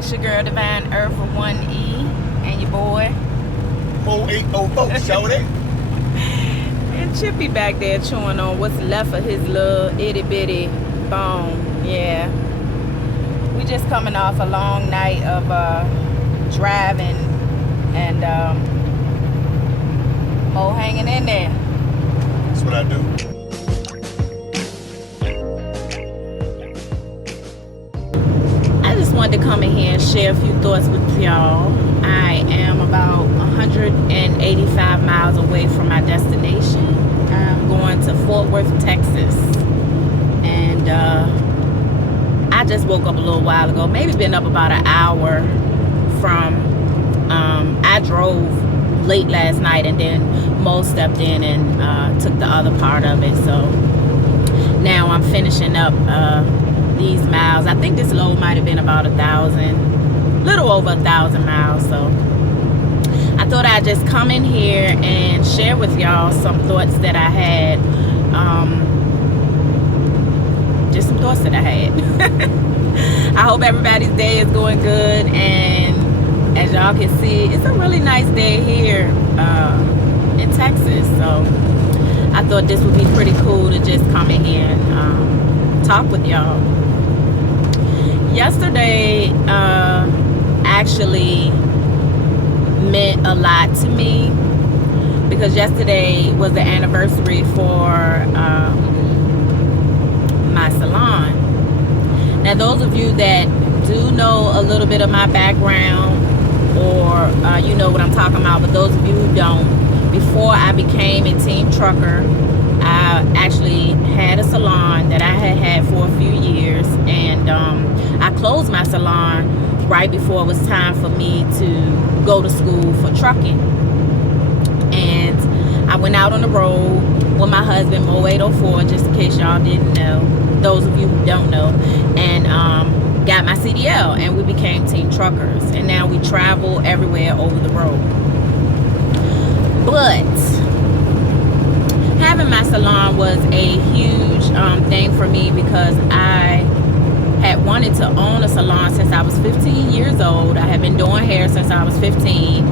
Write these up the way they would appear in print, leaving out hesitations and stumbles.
It's your girl Divine Earth with 1E and your boy 4804, show that. and Chippy back there chewing on what's left of his little itty bitty bone. Yeah, we just coming off a long night of driving and Mo hanging in there. That's what I do. I just wanted to come in here and share a few thoughts with y'all. I am about 185 miles away from my destination. I'm going to Fort Worth, Texas. And I just woke up a little while ago. Maybe been up about an hour from, I drove late last night and then Mo stepped in and took the other part of it. So now I'm finishing up these miles. I think this load might have been about 1,000, little over 1,000 miles. So I thought I'd just come in here and share with y'all some thoughts that I had. Just some thoughts that I had. I hope everybody's day is going good, and as y'all can see, it's a really nice day here in Texas. So I thought this would be pretty cool to just come in here and talk with y'all. Yesterday actually meant a lot to me because yesterday was the anniversary for my salon. Now, those of you that do know a little bit of my background, or you know what I'm talking about, but those of you who don't, before I became a team trucker, I actually had a salon that I had for a few years, and I closed my salon right before it was time for me to go to school for trucking. And I went out on the road with my husband, Mo 804, just in case y'all didn't know, those of you who don't know, and got my CDL, and we became team truckers, and now we travel everywhere over the road. But having my salon was a huge thing for me because I had wanted to own a salon since I was 15 years old. I have been doing hair since I was 15.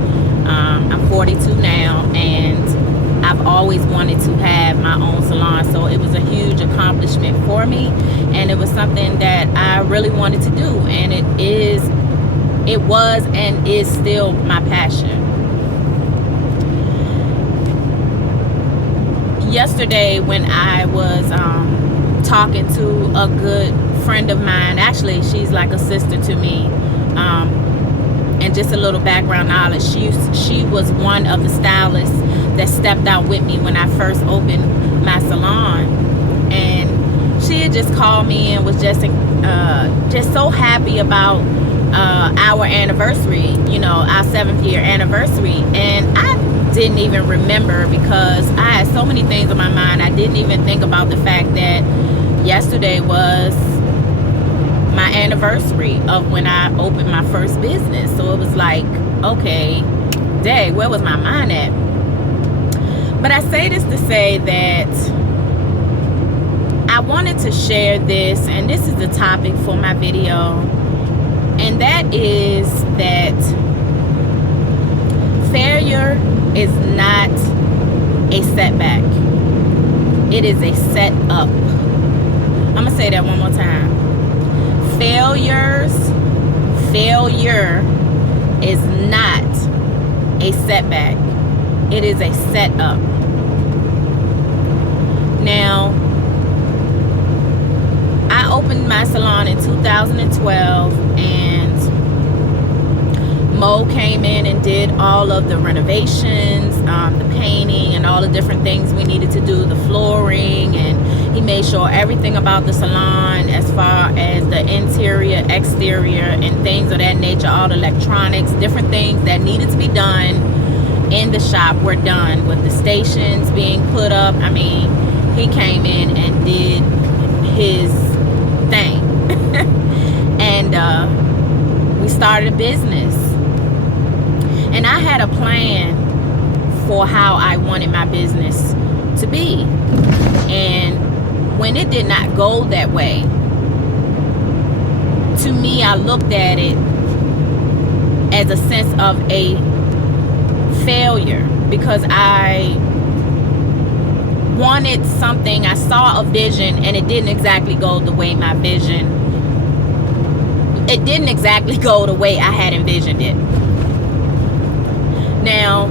I'm 42 now, and I've always wanted to have my own salon, so it was a huge accomplishment for me, and it was something that I really wanted to do, and it was and is still my passion. Yesterday when I was talking to a good friend of mine, actually she's like a sister to me, and just a little background knowledge, she was one of the stylists that stepped out with me when I first opened my salon, and she had just called me and was just so happy about our anniversary, you know, our 7th year anniversary. And I didn't even remember because I had so many things on my mind. I didn't even think about the fact that yesterday was my anniversary of when I opened my first business. So it was like, okay, dang, where was my mind at? But I say this to say that I wanted to share this, and this is the topic for my video, and that is that failure is not a setback. It is a setup. I'm gonna say that one more time. Failure is not a setback. It is a setup. Now, I opened my salon in 2012, and Mo came in and did all of the renovations, the painting, and all the different things we needed to do, the flooring, and he made sure everything about the salon as far as the interior, exterior, and things of that nature, all the electronics, different things that needed to be done in the shop were done, with the stations being put up. I mean, he came in and did his thing. And we started a business, and I had a plan for how I wanted my business to be. And when it did not go that way, to me, I looked at it as a sense of a failure, because I wanted something. I saw a vision and it didn't exactly go the way my vision, it didn't exactly go the way I had envisioned it. Now,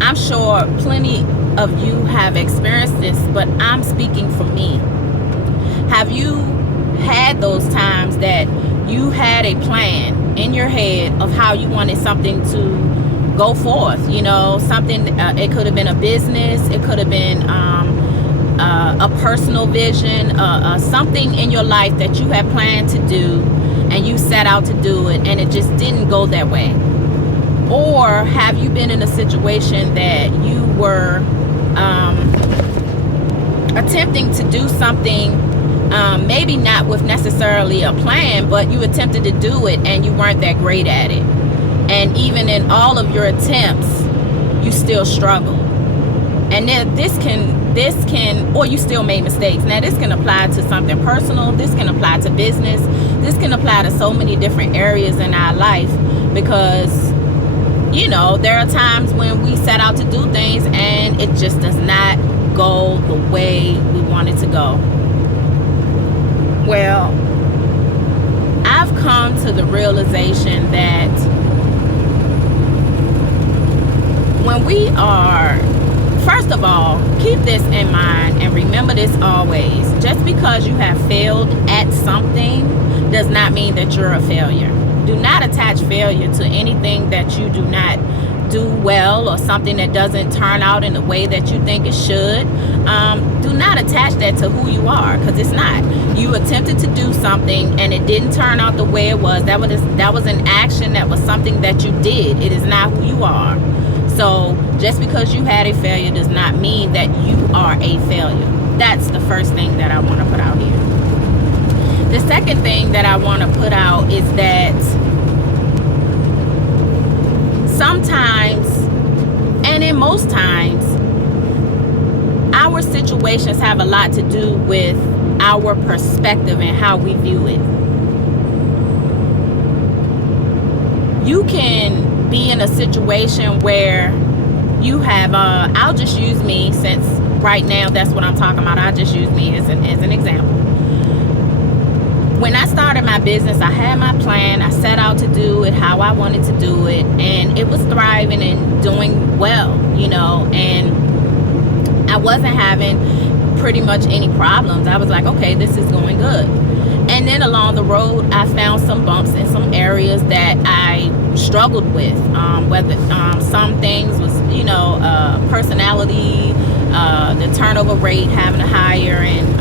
I'm sure plenty of you have experienced this, but I'm speaking for me. Have you had those times that you had a plan in your head of how you wanted something to go forth? You know, something, it could have been a business, it could have been a personal vision, something in your life that you had planned to do and you set out to do it and it just didn't go that way. Or have you been in a situation that you were attempting to do something, maybe not with necessarily a plan, but you attempted to do it and you weren't that great at it, and even in all of your attempts you still struggled, and then this can, or you still made mistakes. Now this can apply to something personal, this can apply to business, this can apply to so many different areas in our life, because you know, there are times when we set out to do things and it just does not go the way we want it to go. Well, I've come to the realization that when we are, first of all, keep this in mind and remember this always. Just because you have failed at something does not mean that you're a failure. Do not attach failure to anything that you do not do well, or something that doesn't turn out in the way that you think it should. Do not attach that to who you are, because it's not. You attempted to do something and it didn't turn out the way it was. That was an action, that was something that you did. It is not who you are. So just because you had a failure does not mean that you are a failure. That's the first thing that I want to put out here. The second thing that I want to put out is that sometimes, and in most times, our situations have a lot to do with our perspective and how we view it. You can be in a situation where you have, I'll just use me, since right now that's what I'm talking about. I'll just use me as an example. When I started my business, I had my plan. I set out to do it how I wanted to do it, and it was thriving and doing well, you know, and I wasn't having pretty much any problems. I was like, okay, this is going good. And then along the road, I found some bumps in some areas that I struggled with, whether some things was, you know, personality, the turnover rate, having to hire and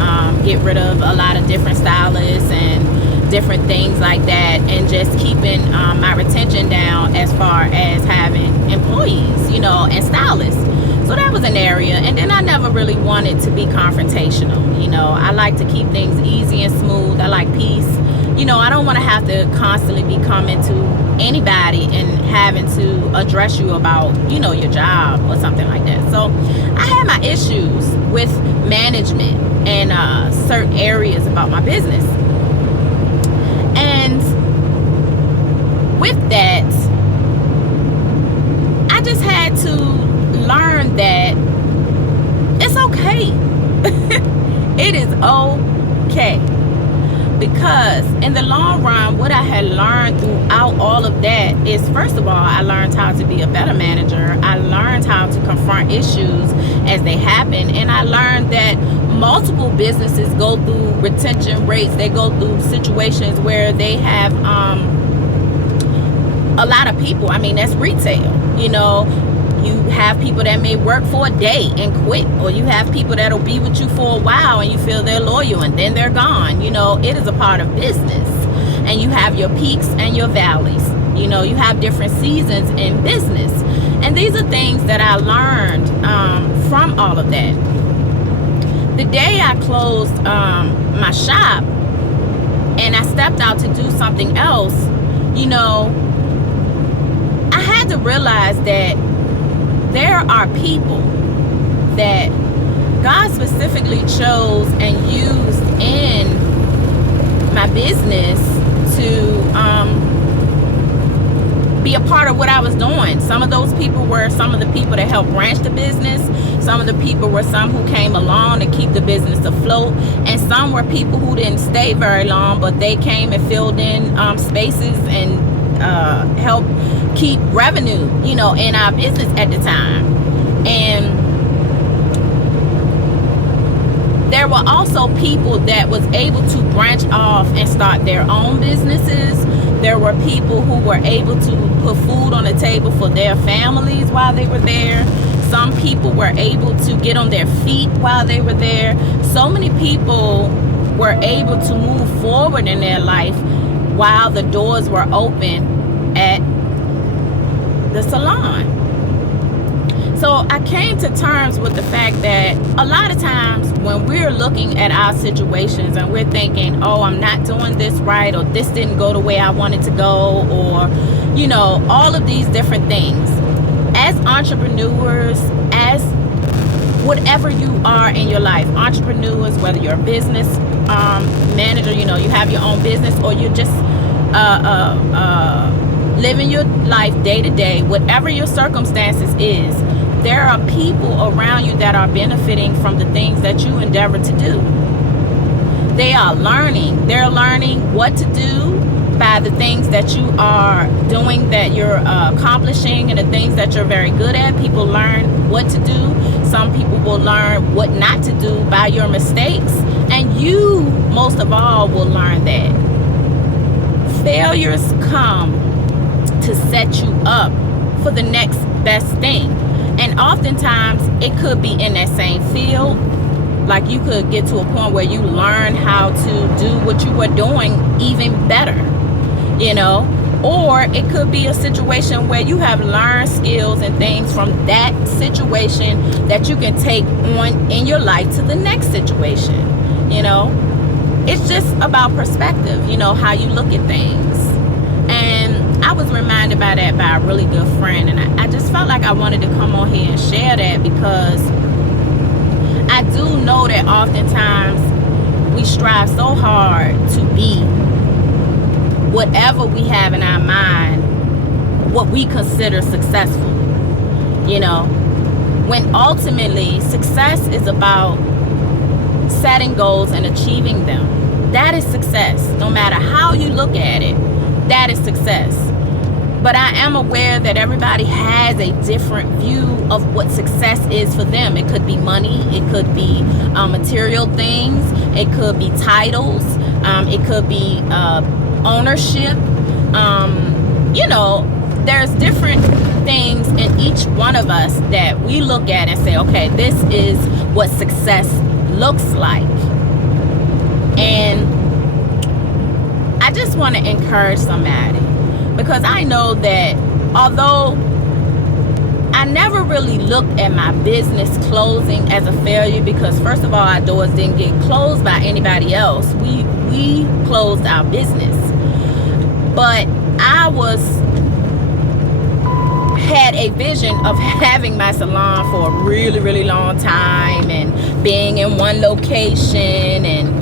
get rid of a lot of different stylists and different things like that, and just keeping my retention down as far as having employees, you know, and stylists. So that was an area. And then I never really wanted to be confrontational. You know, I like to keep things easy and smooth. I like peace. You know, I don't want to have to constantly be coming to anybody and having to address you about, you know, your job or something like that. So I had my issues with management and certain areas about my business. And with that, I just had to learn that it's okay. It is okay. Because in the long run, what I had learned throughout all of that is, first of all, I learned how to be a better manager. I learned how to confront issues as they happen. And I learned that multiple businesses go through retention rates. They go through situations where they have a lot of people. I mean, that's retail. You know, you have people that may work for a day and quit, or you have people that'll be with you for a while and you feel they're loyal and then they're gone. You know, it is a part of business, and you have your peaks and your valleys. You know, you have different seasons in business, and these are things that I learned from all of that. The day I closed my shop and I stepped out to do something else, you know, I had to realize that there are people that God specifically chose and used in my business to be a part of what I was doing. Some of those people were some of the people that helped branch the business. Some of the people were some who came along to keep the business afloat, and some were people who didn't stay very long, but they came and filled in spaces and helped keep revenue, in our business at the time. And there were also people that was able to branch off and start their own businesses. There were people who were able to put food on the table for their families while they were there. Some people were able to get on their feet while they were there. So many people were able to move forward in their life while the doors were open at the salon. So I came to terms with the fact that a lot of times when we're looking at our situations and we're thinking, oh, I'm not doing this right, or this didn't go the way I wanted to go, or, all of these different things. As entrepreneurs, as whatever you are in your life, entrepreneurs, whether you're a business manager, you have your own business, or you're just living your life day to day, whatever your circumstances is, there are people around you that are benefiting from the things that you endeavor to do. They are learning. They're learning what to do by the things that you are doing, that you're accomplishing, and the things that you're very good at. People learn what to do. Some people will learn what not to do by your mistakes. And you, most of all, will learn that. Failures come to set you up for the next best thing. And oftentimes it could be in that same field. Like you could get to a point where you learn how to do what you were doing even better, or it could be a situation where you have learned skills and things from that situation that you can take on in your life to the next situation. It's just about perspective, how you look at things. And I was reminded by that by a really good friend, and I just felt like I wanted to come on here and share that, because I do know that oftentimes we strive so hard to be whatever we have in our mind, what we consider successful, when ultimately success is about setting goals and achieving them. That is success. No matter how you look at it, that is success. But I am aware that everybody has a different view of what success is for them. It could be money. It could be material things. It could be titles. It could be ownership. There's different things in each one of us that we look at and say, okay, this is what success looks like. And I just want to encourage somebody, because I know that although I never really looked at my business closing as a failure, because first of all, our doors didn't get closed by anybody else. We closed our business. But I had a vision of having my salon for a really, really long time, and being in one location, and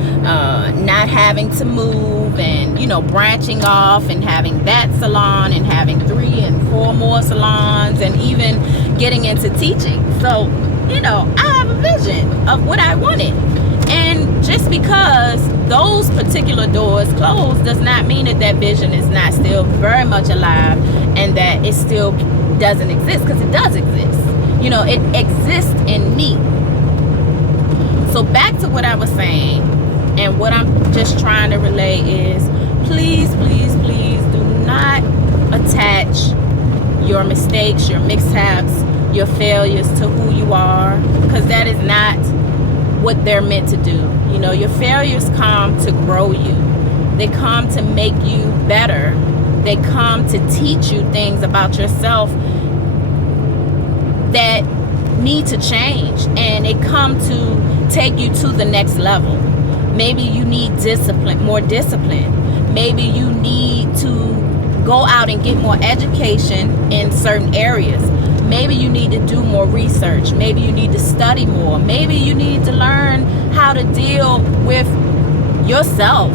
not having to move, and branching off and having that salon and having 3 and 4 more salons, and even getting into teaching. So I have a vision of what I wanted, and just because those particular doors closed does not mean that that vision is not still very much alive, and that it still doesn't exist, because it does exist. It exists in me. So back to what I was saying, and what I'm just trying to relay is, please, please, please do not attach your mistakes, your mishaps, your failures to who you are, because that is not what they're meant to do. Your failures come to grow you. They come to make you better. They come to teach you things about yourself that need to change, and they come to take you to the next level. Maybe you need more discipline. Maybe you need to go out and get more education in certain areas. Maybe you need to do more research. Maybe you need to study more. Maybe you need to learn how to deal with yourself.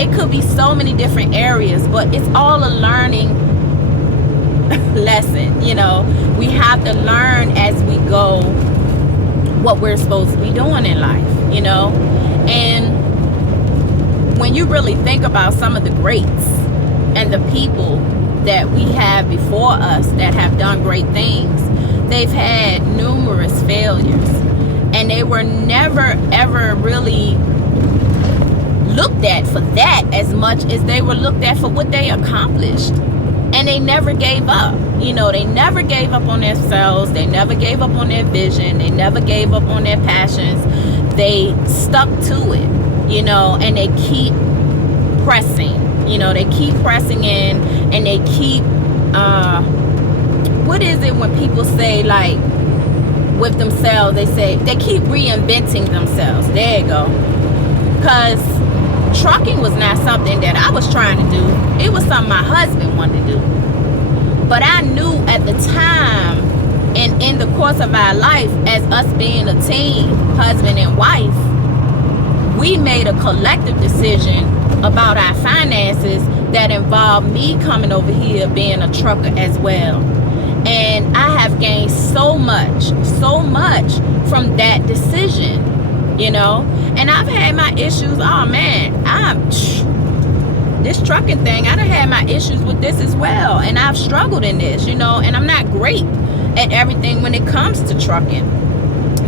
It could be so many different areas, but it's all a learning lesson. You know, we have to learn as we go what we're supposed to be doing in life, you know. And when you really think about some of the greats and the people that we have before us that have done great things, they've had numerous failures, and they were never ever really looked at for that as much as they were looked at for what they accomplished. And they never gave up. You know, they never gave up on themselves. They never gave up on their vision. They never gave up on their passions. They stuck to it, you know, and they keep pressing. You know, they keep pressing in, and they keep, what is it when people say, like, with themselves, they say, they keep reinventing themselves. There you go. Because trucking was not something that I was trying to do. It was something my husband wanted to do. But I knew at the time, and in the course of our life, as us being a team, husband and wife, we made a collective decision about our finances that involved me coming over here being a trucker as well. And I have gained so much from that decision, you know. And I've had my issues. Oh man, this trucking thing, I done had my issues with this as well, and I've struggled in this, you know. And I'm not great at everything when it comes to trucking,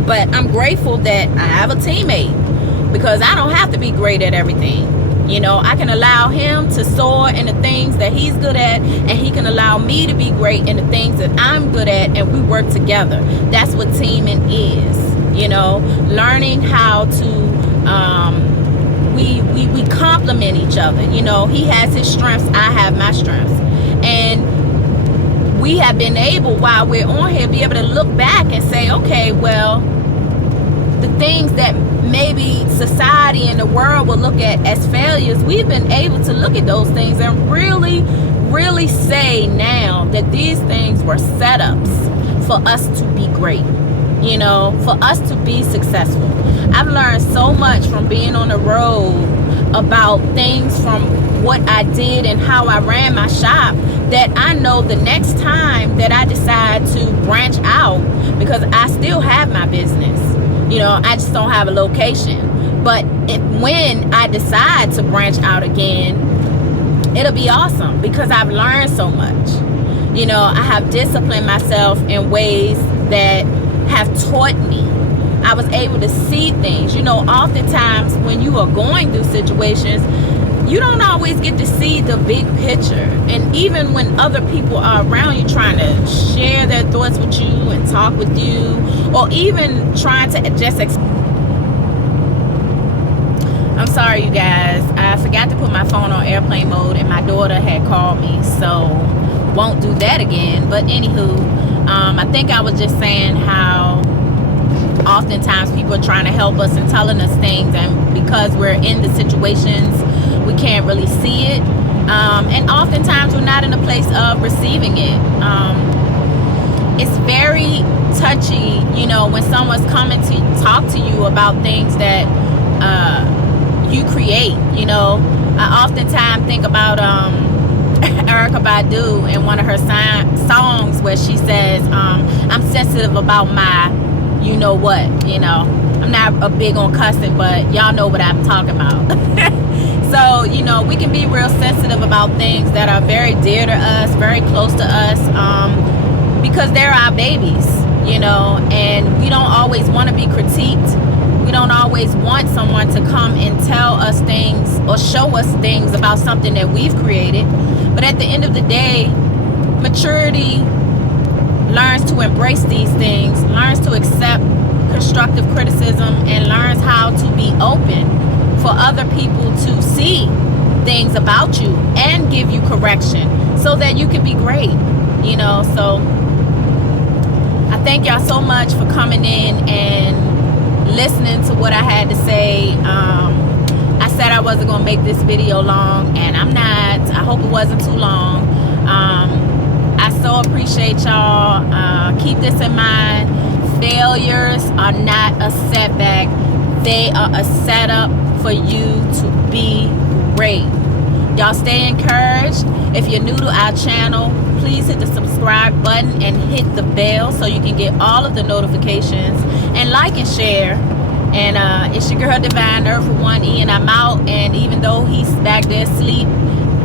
but I'm grateful that I have a teammate, because I don't have to be great at everything. You know, I can allow him to soar in the things that he's good at, and he can allow me to be great in the things that I'm good at, and we work together. That's what teaming is, you know, learning how to we complement each other. You know, he has his strengths, I have my strengths, and we have been able, while we're on here, be able to look back and say, okay, well, the things that maybe society and the world will look at as failures, we've been able to look at those things and really say now that these things were setups for us to be great, you know, for us to be successful. I've learned so much from being on the road about things from what I did and how I ran my shop, that I know the next time that I decide to branch out, because I still have my business, you know, I just don't have a location. But when I decide to branch out again, it'll be awesome, because I've learned so much. You know, I have disciplined myself in ways that have taught me. I was able to see things. You know, oftentimes when you are going through situations, you don't always get to see the big picture. And even when other people are around you trying to share their thoughts with you and talk with you, or even trying to just I'm sorry, you guys. I forgot to put my phone on airplane mode, and my daughter had called me, so won't do that again. But anywho, I think I was just saying how oftentimes people are trying to help us and telling us things, and because we're in the situations, we can't really see it, and oftentimes we're not in a place of receiving it. It's very touchy, you know, when someone's coming to talk to you about things that you create. You know, I oftentimes think about Erykah Badu in one of her songs where she says, I'm sensitive about my you know what, you know. I'm not a big on cussing, but y'all know what I'm talking about. So, you know, we can be real sensitive about things that are very dear to us, very close to us, because they're our babies, you know, and we don't always want to be critiqued. We don't always want someone to come and tell us things or show us things about something that we've created. But at the end of the day, maturity learns to embrace these things, learns to accept constructive criticism, and learns how to be open for other people to see things about you and give you correction so that you can be great, you know. So I thank y'all so much for coming in and listening to what I had to say. I said I wasn't gonna make this video long, and I'm not. I hope it wasn't too long. I so appreciate y'all. Keep this in mind. Failures are not a setback. They are a setup for you to be great. Y'all stay encouraged. If you're new to our channel, please hit the subscribe subscribe button and hit the bell so you can get all of the notifications, and like and share. And it's your girl Divine Earth with 1E, and I'm out. And even though he's back there asleep,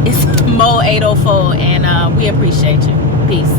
it's Mo 804, and we appreciate you. Peace.